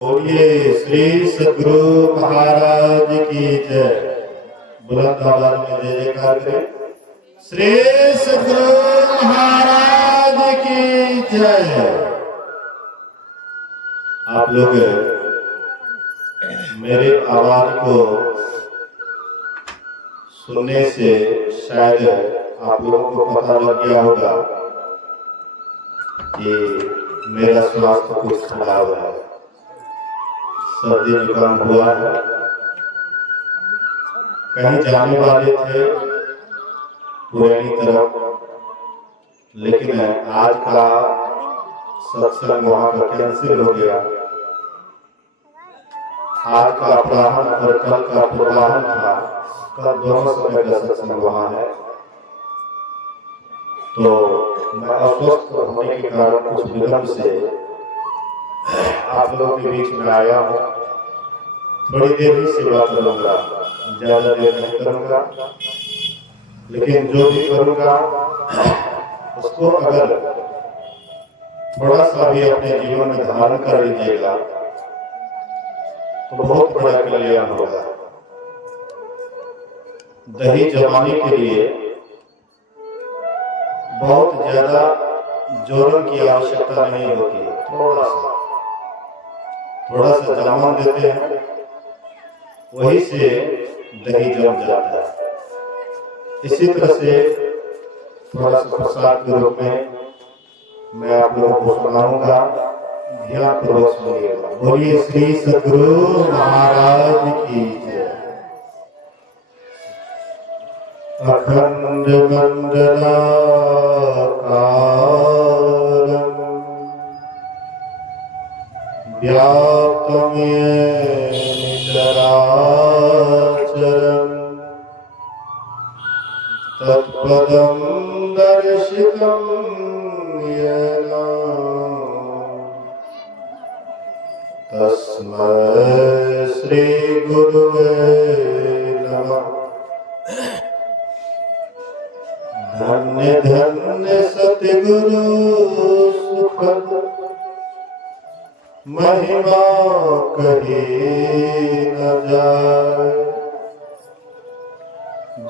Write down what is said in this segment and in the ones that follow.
बोलिए श्री सद्गुरु महाराज की जय। बुलंद आवाज में जय जयकार करें। श्री सद्गुरु महाराज की जय। आप लोग मेरे आवाज को सुनने से शायद आप लोगों को पता लग गया होगा कि मेरा स्वास्थ्य कुछ खराब है, सर्दी जुकाम हुआ है। कहीं जाने वाले थे पुरानी तरफ, लेकिन आज का सत्संग वहां का कैंसिल हो गया। आज का अपराह्न और कल का पूर्वाह्न था, कल दोनों समय का सत्संग वहां है। तो मैं अस्वस्थ होने के कारण कुछ विलंब से आप लोगों के बीच में आया हूँ। थोड़ी देर ही सेवा करूंगा, ज्यादा देर नहीं करूंगा, लेकिन जो भी करूंगा उसको अगर थोड़ा सा भी अपने जीवन में धारण कर लीजिएगा तो बहुत बड़ा कल्याण होगा। दही जमाने के लिए बहुत ज्यादा जोरों की आवश्यकता नहीं होती है। थोड़ा सा जामुन देते हैं, वही से दही जम जाता है। इसी तरह से थोड़ा सा प्रसाद के रूप में मैं आप लोगों को सुनाऊंगा, ध्यान पूर्वक सुनिएगा। बोलिए श्री सद्गुरु महाराज की जय। अखंड मंडलाकारं व्याप्तं येन चराचरं तत्पदं दर्शितं येन तस्मै श्री गुरुवे नमः। धन्य धन्य सतगुरु सुखद महिमा कही न जाए।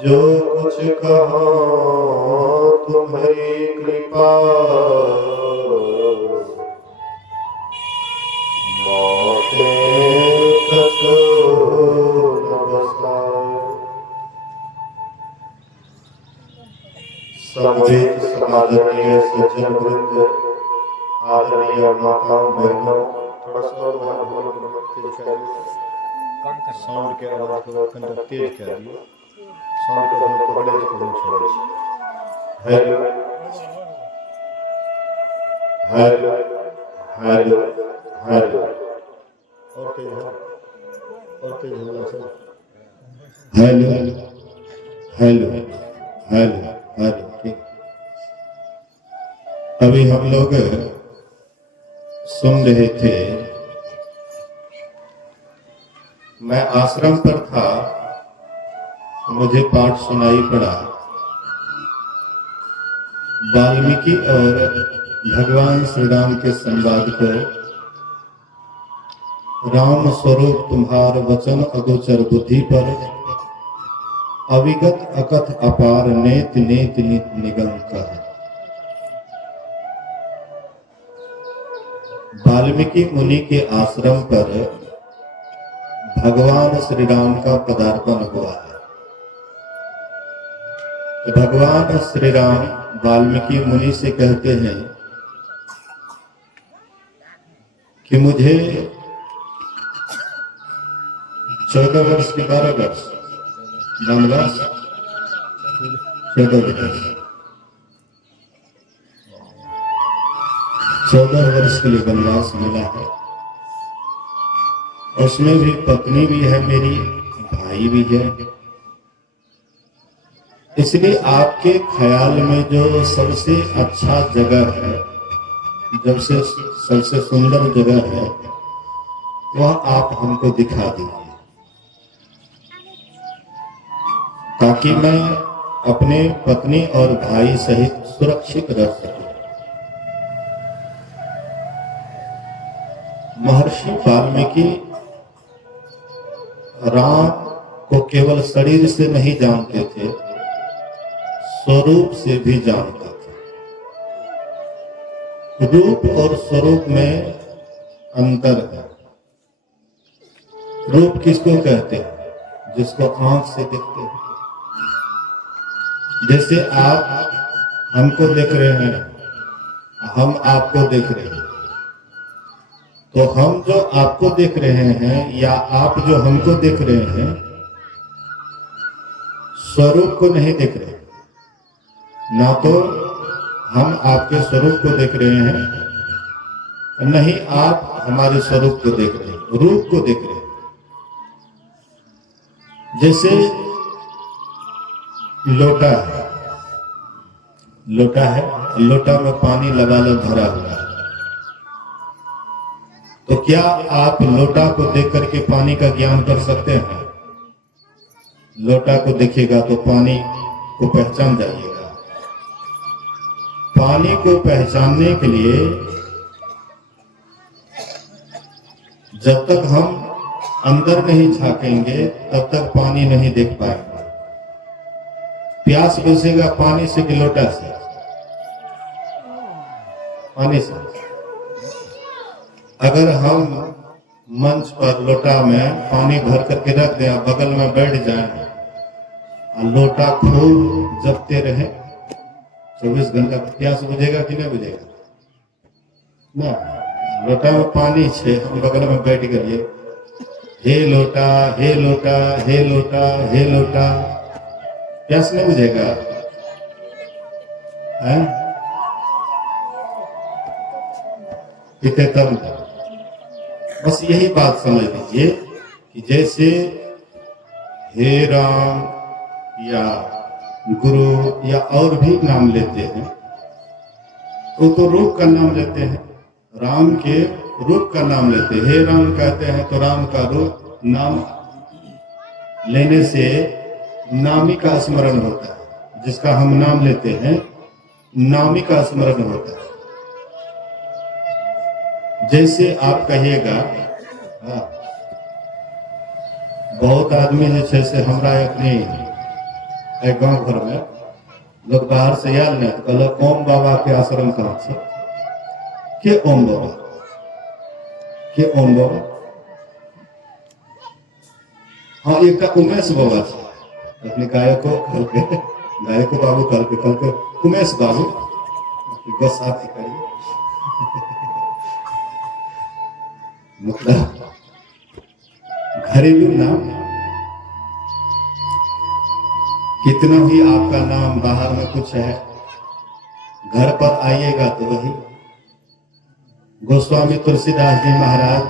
जो कुछ कहो तुम्हारी कृपा, मोते कछो न बसाए। समवेत समादरणीय सज्जन वृंद, आदरणीय माताओं बहनों, थोड़ा सा साउंड के आवाज को कंट्रोल तेज कर दियो। साउंड को थोड़ा पकड़े को छोड़ो। हेलो हेलो हेलो हेलो, और तेज है, और तेज होगा sir. Hello hello hello hello, ठीक। अभी हम लोग सुन रहे थे, मैं आश्रम पर था, मुझे पाठ सुनाई पड़ा वाल्मीकि और भगवान श्री राम के संवाद को। राम स्वरूप तुम्हार वचन अगोचर बुद्धि पर, अविगत अकथ अपार नेत नेत नित निगम कर। वाल्मीकि मुनि के आश्रम पर भगवान श्री राम का पदार्पण हुआ है। तो भगवान श्री राम वाल्मीकि मुनि से कहते हैं कि मुझे 14 वर्ष के 12 वर्ष वनवास, 14 वर्ष के लिए वनवास मिला है। उसमें भी पत्नी भी है मेरी, भाई भी है। इसलिए आपके ख्याल में जो सबसे अच्छा जगह है, जब से सबसे सुंदर जगह है, वह आप हमको दिखा दीजिए, ताकि मैं अपने पत्नी और भाई सहित सुरक्षित रह सकूं। महर्षि वाल्मीकि राम को केवल शरीर से नहीं जानते थे, स्वरूप से भी जानते थे। रूप और स्वरूप में अंतर है। रूप किसको कहते हैं? जिसको आंख से देखते हैं। जैसे आप हमको देख रहे हैं, हम आपको देख रहे हैं, तो हम जो आपको देख रहे हैं या आप जो हमको देख रहे हैं, स्वरूप को नहीं देख रहे। ना तो हम आपके स्वरूप को देख रहे हैं, नहीं आप हमारे स्वरूप को देख रहे हैं, रूप को देख रहे हैं। जैसे लोटा है, लोटा है, लोटा में पानी लबालब भरा हुआ है, तो क्या आप लोटा को देख करके पानी का ज्ञान कर सकते हैं? लोटा को देखिएगा तो पानी को पहचान जाइएगा। पानी को पहचानने के लिए जब तक हम अंदर नहीं झांकेंगे तब तक पानी नहीं देख पाएंगे। प्यास बुझेगा पानी से कि लोटा से? पानी से। अगर हम मंच पर लोटा में पानी भर करके रख दें, बगल में बैठ जाएं और लोटा खूब जपते रहे 24 घंटा, प्यास बुझेगा कि नहीं बुझेगा? ना। लोटा में पानी छे, हम बगल में बैठ गए, हे लोटा हे लोटा हे लोटा हे लोटा, प्यास नहीं बुझेगा? पीते तब। बस यही बात समझ लीजिए कि जैसे हे राम या गुरु या और भी नाम लेते हैं, तो रूप का नाम लेते हैं, राम के रूप का नाम लेते हैं। हे राम कहते हैं तो राम का रूप नाम लेने से नामी का स्मरण होता है। जिसका हम नाम लेते हैं नामी का स्मरण होता है। जैसे आप कहिएगा, बहुत आदमी जैसे से हमरा अपने गांव घर में लोग बाहर से आयल ने तो कहलक ओम बाबा के आश्रम कहाँ छे? के ओम बाबा? के ओम बाबा? हाँ, एक उमेश बाबा छे। अपने गायको बाबू कहल के उमेश बाबू गोसाथी करिए। मतलब घरेलू नाम। कितना भी आपका नाम बाहर में कुछ है, घर पर आइएगा तो वही। गोस्वामी तुलसीदास जी महाराज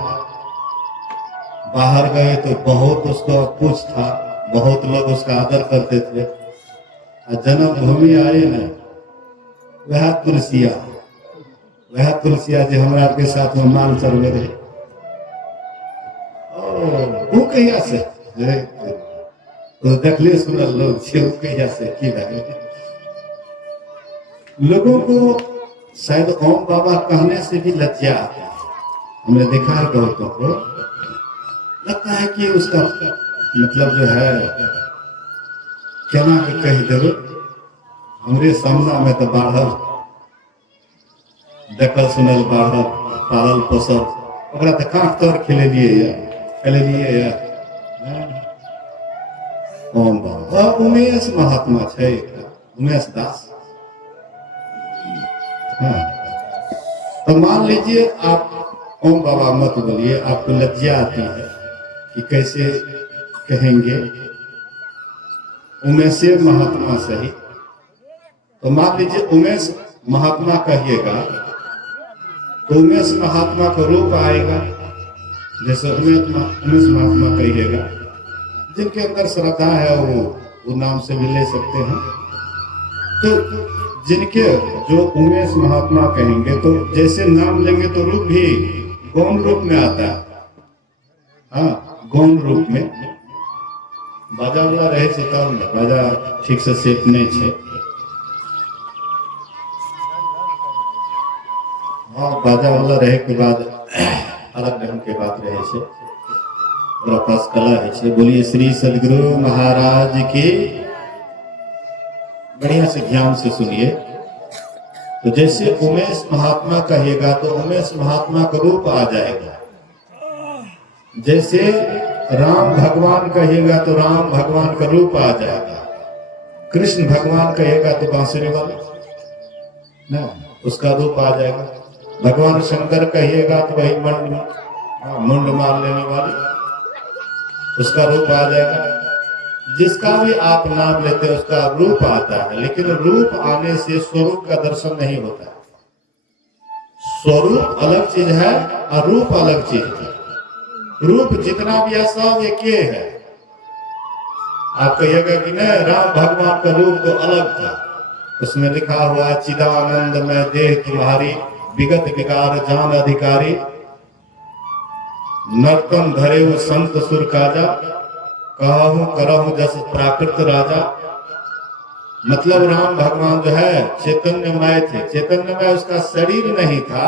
बाहर गए तो बहुत उसको पूछ था, बहुत लोग उसका आदर करते थे। जन्मभूमि आए ना, वह तुलसिया जी हमारा के साथ में माल चलवे रहे। वो कहिया से तो देखले सुनल लोग छे, वो कहिया से की रहे। लोगों को शायद ओम बाबा कहने से भी लज्जा आती है। हमने देखा है बहुतों को, लगता है कि उसका मतलब जो है क्या ना कह देवे। हमरे सामना में तो बाढ़ल देखल सुनल, बाढ़ल पालल पोसल, ओकरा तो कांख तर खेले लिए ओम बाबा। उमेश महात्मा है, उमेश दास। हाँ, तो मान लीजिए आप ओम बाबा मत बोलिए, आपको लज्जा आती है कि कैसे कहेंगे उमेश महात्मा सही। तो मान लीजिए उमेश महात्मा कहिएगा तो उमेश महात्मा का रूप आएगा। जैसे उमेश महात्मा कहिएगा, जिनके अंदर श्रद्धा है वो नाम से भी ले सकते हैं। तो जिनके जो उमेश महात्मा कहेंगे तो जैसे नाम लेंगे तो रूप भी गौण रूप में आता है। हाँ, गौण रूप में बाजा वाला रहे छे तब ने, बाजा ठीक से सेट नहीं छे। हाँ, बाजा वाला रहे के बाद अलग ढंग के बात रहे छे, ओकरा पास कला है छे। बोलिए श्री सदगुरु महाराज की। बढ़िया से ध्यान से सुनिए। तो जैसे उमेश महात्मा कहेगा तो उमेश महात्मा का रूप आ जाएगा, जैसे राम भगवान कहेगा तो राम भगवान का रूप आ जाएगा, कृष्ण भगवान कहेगा तो बांसुरी वाले ना उसका रूप आ जाएगा, भगवान शंकर कहिएगा तो वही मुंड मार लेने वाले उसका रूप आ जाएगा। जिसका भी आप नाम लेते हैं उसका रूप आता है, लेकिन रूप आने से स्वरूप का दर्शन नहीं होता है। स्वरूप अलग चीज है और रूप अलग चीज है। रूप जितना भी है सब एक ही है। आप कहिएगा कि नहीं राम भगवान का रूप तो अलग था, उसमें लिखा हुआ चिदानंद में देह तुम्हारी विगत विकार जान अधिकारी, नर्तन धरे वो संत सुर काजा, कहूं करहूं जस प्राकृत राजा। मतलब राम भगवान जो है चैतन्यमय थे। चैतन्यमय उसका शरीर नहीं था,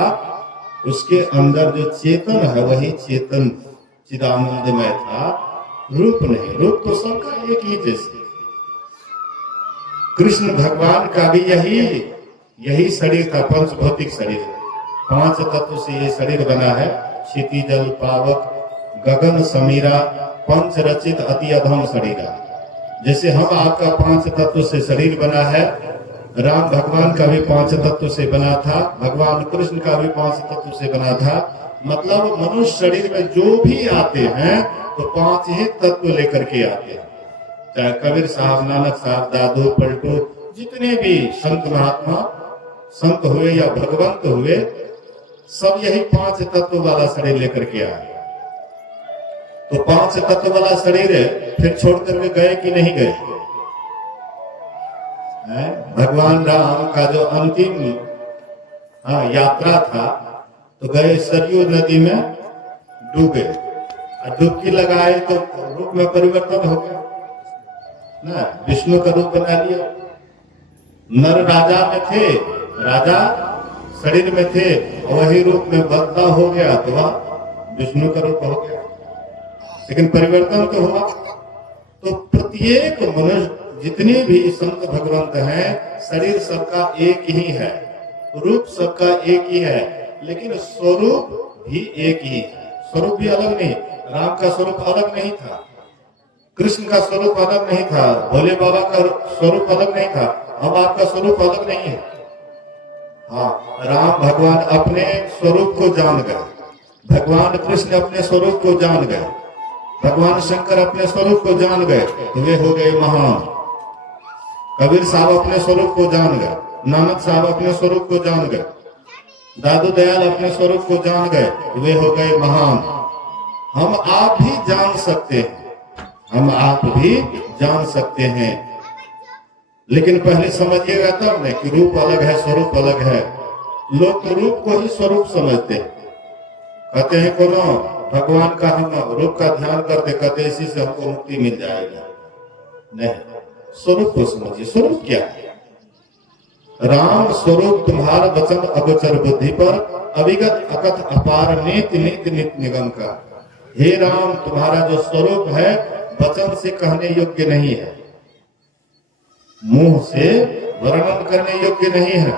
उसके अंदर जो चेतन है वही चेतन चिदानंदमय था, रूप नहीं। रूप तो सबका एक ही जैसे। कृष्ण भगवान का भी यही शरीर था, पंच भौतिक शरीर। 5 तत्व से ये शरीर बना है। क्षिति जल पावक गगन समीरा पंच रचित अति अधम शरीरा। जैसे हम आपका 5 तत्व से शरीर बना है, राम भगवान का भी 5 तत्व से बना था, भगवान कृष्ण का भी 5 तत्व से बना था। मतलब मनुष्य शरीर में जो भी आते हैं तो 5 ही तत्व लेकर के आते हैं। चाहे कबीर साहब, नानक साहब, दादू, पलटू, जितने भी संत महात्मा संत हुए या भगवंत हुए, सब यही 5 तत्व वाला शरीर लेकर के आए। तो 5 तत्व वाला शरीर फिर छोड़ करके गए कि नहीं गए? भगवान राम का जो अंतिम यात्रा था तो गए सरयू नदी में डूबे, और डुबकी लगाए तो रूप में परिवर्तन हो गया ना, विष्णु का रूप बना लिया। नर राजा में थे, राजा शरीर में थे, वही रूप में बदलाव हो गया तो वह विष्णु का रूप हो गया, लेकिन परिवर्तन तो हुआ। तो प्रत्येक मनुष्य जितने भी संत भगवंत हैं, शरीर सबका एक ही है, रूप सबका एक ही है, लेकिन स्वरूप भी एक ही है। स्वरूप भी अलग नहीं। राम का स्वरूप अलग नहीं था, कृष्ण का स्वरूप अलग नहीं था, भोले बाबा का स्वरूप अलग नहीं था, हम आपका स्वरूप अलग नहीं है। हाँ, राम भगवान अपने स्वरूप को जान गए, भगवान कृष्ण अपने स्वरूप को जान गए, भगवान शंकर अपने स्वरूप को जान गए, वे हो गए महान। कबीर साहब अपने स्वरूप को जान गए, नानक साहब अपने स्वरूप को जान गए, दादू दयाल अपने स्वरूप को जान गए, वे हो गए महान। हम आप भी जान सकते हैं, हम आप भी जान सकते हैं, लेकिन पहले समझिएगा तब न कि रूप अलग है स्वरूप अलग है। लोग तो रूप को ही स्वरूप समझते हैं। कहते हैं कोनो भगवान का हम रूप का ध्यान करते, कहते इसी से हमको मुक्ति मिल जाएगी। नहीं, स्वरूप को समझिए। स्वरूप क्या है? राम स्वरूप तुम्हारा वचन अगोचर बुद्धि पर, अविगत अकथ अपार नीति नित नित निगम का। हे राम, तुम्हारा जो स्वरूप है वचन से कहने योग्य नहीं है, मुंह से वर्णन करने योग्य नहीं है,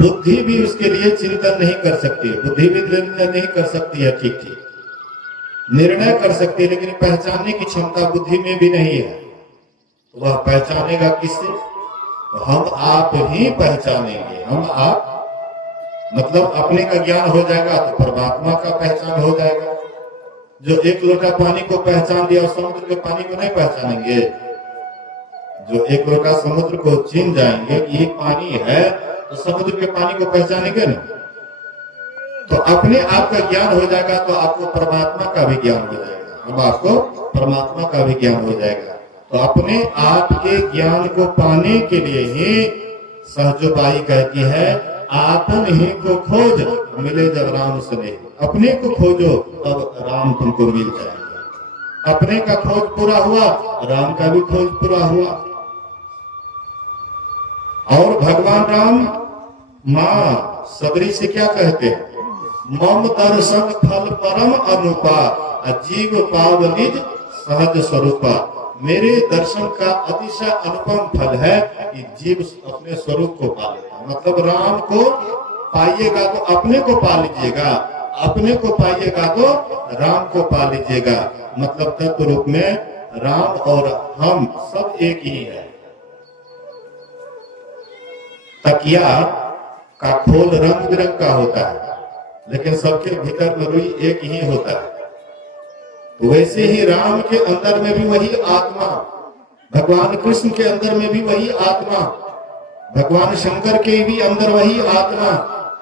बुद्धि भी उसके लिए चिंतन नहीं कर सकती है, बुद्धि भी निर्णय नहीं कर सकती है, ठीक ठीक निर्णय कर सकती है, लेकिन पहचानने की क्षमता बुद्धि में भी नहीं है। तो वह पहचानेगा किससे? तो हम आप ही पहचानेंगे। हम आप मतलब अपने का ज्ञान हो जाएगा तो परमात्मा का पहचान हो जाएगा। जो 1 लोटा पानी को पहचान लिया, समुद्र के पानी को नहीं पहचानेंगे। जो 1 लोटा समुद्र को चिन्ह जाएंगे कि ये पानी है, तो समुद्र के पानी को पहचानेंगे ना। तो अपने आप का ज्ञान हो जाएगा तो आपको परमात्मा का भी ज्ञान हो जाएगा, अब आपको परमात्मा का भी ज्ञान हो जाएगा। तो अपने आप के ज्ञान को पाने के लिए ही सहजोबाई कहती है, आपन ही को खोज मिले जब राम सुने। अपने को खोजो तब राम तुमको मिल जाएगा। अपने का खोज पूरा हुआ, राम का भी खोज पूरा हुआ। और भगवान राम माँ सबरी से क्या कहते हैं? मम दर्शन फल परम अनुपा, जीव पाव निज सहज स्वरूपा। मेरे दर्शन का अतिशय अनुपम फल है कि जीव अपने स्वरूप को पा लेता। मतलब राम को पाइएगा तो अपने को पा लीजिएगा, अपने को पाइएगा तो राम को पा लीजिएगा। मतलब तत्व रूप में राम और हम सब एक ही है। तकिया का खोल रंग बिरंग का होता है, लेकिन सबके भीतर में रुई एक ही होता है। तो वैसे ही राम के अंदर में भी वही आत्मा, भगवान कृष्ण के अंदर में भी वही आत्मा, भगवान शंकर के भी अंदर वही आत्मा,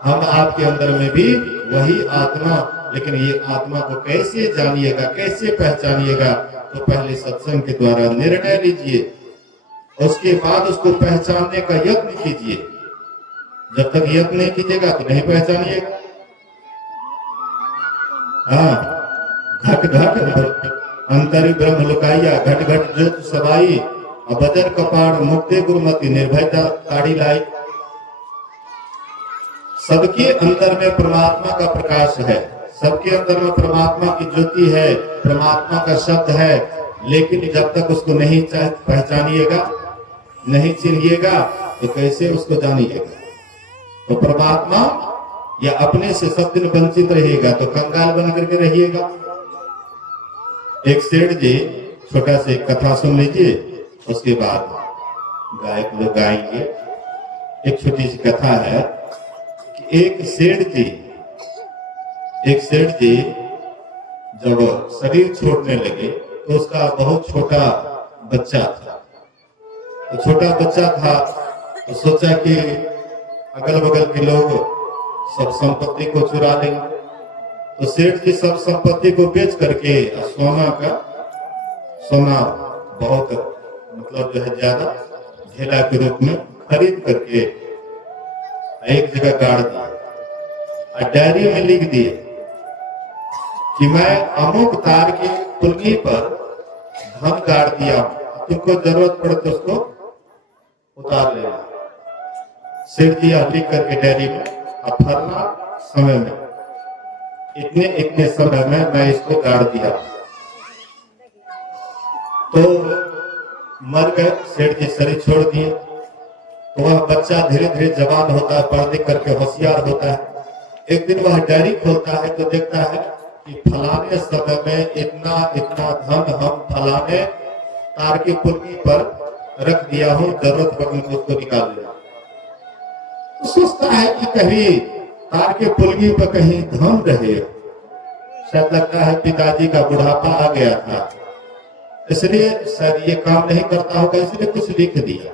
हम आपके अंदर में भी वही आत्मा। लेकिन ये आत्मा को कैसे जानिएगा, कैसे पहचानिएगा? तो पहले सत्संग के द्वारा निर्णय लीजिए, उसके बाद उसको पहचानने का यत्न कीजिए। जब तक यत्न नहीं कीजिएगा तो नहीं पहचानिएगा। हाँ, घट घट अंतरि ब्रह्म लुकाइया, घट घट ज्योत सबाई, बजर कपाड़ मुक्ति गुरुमति, निर्भयता ताड़ी लाई। सबके अंदर में परमात्मा का प्रकाश है, सबके अंदर में परमात्मा की ज्योति है, परमात्मा का शब्द है। लेकिन जब तक उसको नहीं पहचानिएगा, नहीं चिन्हिएगा, तो कैसे उसको जानिएगा? तो परमात्मा या अपने से सब दिन वंचित रहिएगा तो कंगाल बन करके रहिएगा। एक सेठ जी छोटा से एक कथा सुन लीजिए, उसके बाद गायक लोग गाएंगे। एक छोटी सी कथा है कि एक सेठ जी जब शरीर छोड़ने लगे तो उसका बहुत छोटा बच्चा था। तो छोटा बच्चा था तो सोचा कि अगल बगल के लोग सब संपत्ति को चुरा लेंगे। तो सेठ जी सब संपत्ति को बेच करके सोना बहुत मतलब जो है ज्यादा ढेला के रूप में खरीद करके एक जगह गाड़ दिया और डायरी में लिख दिए कि मैं अमुक तार की पुलगी पर धन गाड़ दिया, तुमको जरूरत पड़े तो उसको उतार लेना। सेठ जी लिख करके डायरी में, अब फलना समय में इतने समय में मैं इसको गाड़ दिया। तो मर गए, सेठ जी शरीर छोड़ दिए। तो वह बच्चा धीरे धीरे जवान होता है, पढ़ लिख करके होशियार होता है। एक दिन वह डायरी खोलता है तो देखता है कि फलाने समय में इतना धन हम फलाने तार की पुलगी पर रख दिया हूं, जरूरत पड़ने पर उसको निकाल लिया। तो सोचता है कि कहीं तार के पुलगी पर कहीं धन रहे, शायद लगता है पिताजी का बुढ़ापा आ गया था, इसलिए शायद ये काम नहीं करता होगा, इसलिए कुछ लिख दिया।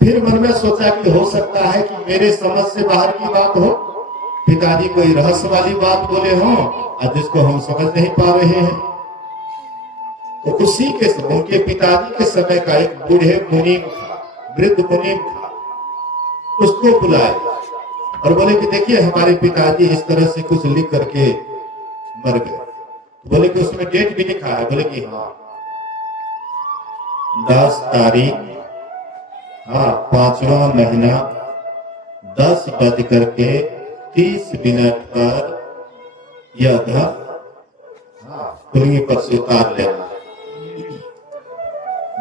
फिर मन में सोचा कि हो सकता है कि मेरे समझ से बाहर की बात हो, पिताजी कोई रहस्य वाली बात बोले हों और जिसको हम समझ नहीं पा रहे हैं। तो उसी के समय, उनके पिताजी के समय का एक बूढ़े मुनीम था, वृद्ध मुनीम था, उसको बुलाए और बोले कि देखिए हमारे पिताजी इस तरह से कुछ लिख करके मर गए। बोले कि उसमें डेट भी लिखा है? बोले कि हाँ, 10 तारीख, हाँ 5वां महीना 10:30 पर यह धन पुलगी पर से उतार लेना।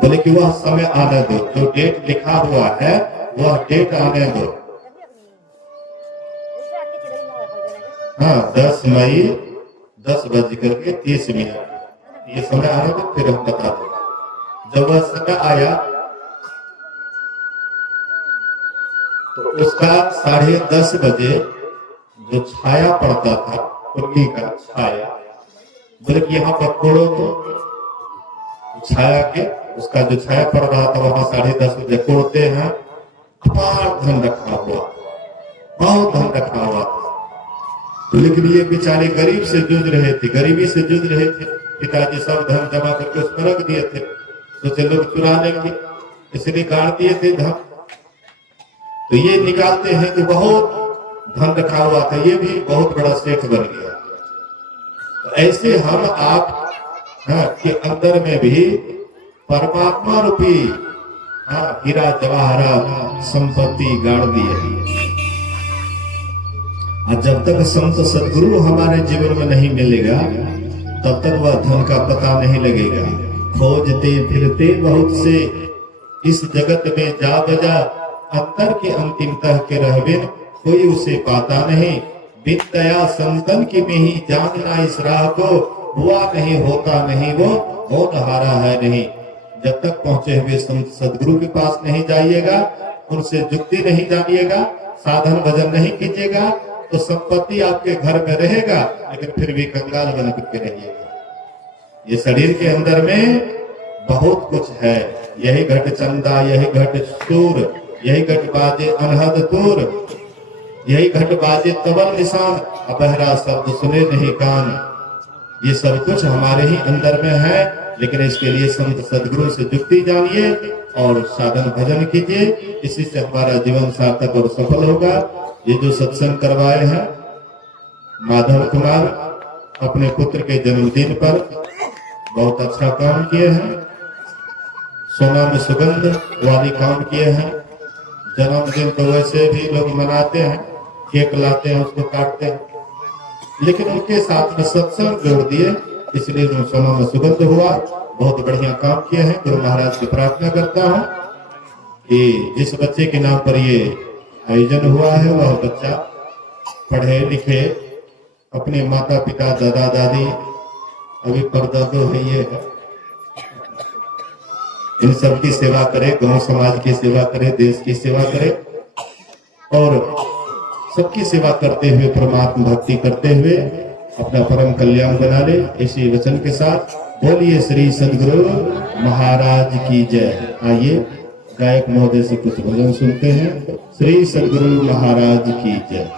बोले कि वह समय आने दो, जो डेट लिखा हुआ है वह डेट आने दो। हाँ 10 मई 10:30 ये समय आने दो, फिर हम बता देंगे। जब वह समय आया तो उसका 10:30 बजे जो छाया पड़ता था, पुलगी का छाया, बोले कि यहाँ पर कोड़ो तो छाया के, उसका जो छाया पड़ रहा था वहां 10:30 बजे कोड़ते हैं। अपार धन रखा हुआ, बहुत धन रखा हुआ था। तो लेकिन ये बेचारे गरीब से जूझ रहे थे, गरीबी से जूझ रहे थे। पिताजी सब धन जमा करके उस पर रख दिए थे, सोचे लोग चुरा लेंगे, इसलिए गाड़ दिए थे धन। तो ये निकालते हैं कि बहुत धन रखा हुआ था, ये भी बहुत बड़ा सेठ बन गया। तो ऐसे हम आप के अंदर में भी परमात्मा रूपी हीरा जवाहरात संपत्ति गाड़ दी है। और जब तक संत सदगुरु हमारे जीवन में नहीं मिलेगा तब तक वह धन का पता नहीं लगेगा। खोजते फिरते बहुत से इस जगत में जा बजा, अंतर के अंतिम तह के रहबिन कोई उसे पाता नहीं। बिन दया संतन की में ही जानना इस राह को, हुआ नहीं होता नहीं वो होनहारा है नहीं। जब तक पहुंचे हुए संत सदगुरु के पास नहीं जाइएगा, उनसे जुक्ति नहीं जानिएगा, साधन भजन नहीं कीजिएगा, तो संपत्ति आपके घर में रहेगा लेकिन फिर भी कंगाल बन के रहिएगा। ये शरीर के अंदर में बहुत कुछ है, यही घट चंदा, यही घट सूर, यही घट बाजे अनहद दूर, यही घट बाजे तबल निशान, अबहरा शब्द सुने नहीं कान। ये सब कुछ हमारे ही अंदर में है, लेकिन इसके लिए संत सदगुरु से जुक्ति जानिए और साधन भजन कीजिए। इसी से हमारा जीवन सार्थक और सफल होगा। ये जो सत्संग करवाए हैं माधव कुमार अपने पुत्र के जन्मदिन पर बहुत अच्छा काम किए हैं। सोना में सुगंध वाली काम किए हैं। जन्मदिन तो वैसे भी लोग मनाते हैं, केक लाते हैं, उसको काटते हैं, लेकिन उनके साथ में सत्संग जोड़ दिए, इसलिए सोना में सुगंध हुआ। बहुत बढ़िया काम किए हैं। गुरु महाराज से प्रार्थना करता हूँ कि जिस बच्चे के नाम पर ये आयोजन हुआ है वह बच्चा पढ़े लिखे, अपने माता पिता दादा दादी, अभी परदादो है ये है, इन सब की सेवा करे, गांव समाज की सेवा करे, देश की सेवा करे और सबकी सेवा करते हुए परमात्मा भक्ति करते हुए अपना परम कल्याण बना ले। इसी वचन के साथ बोलिए श्री सदगुरु महाराज की जय। आइए गायक महोदय से कुछ भजन सुनते हैं। श्री सदगुरु महाराज की जय।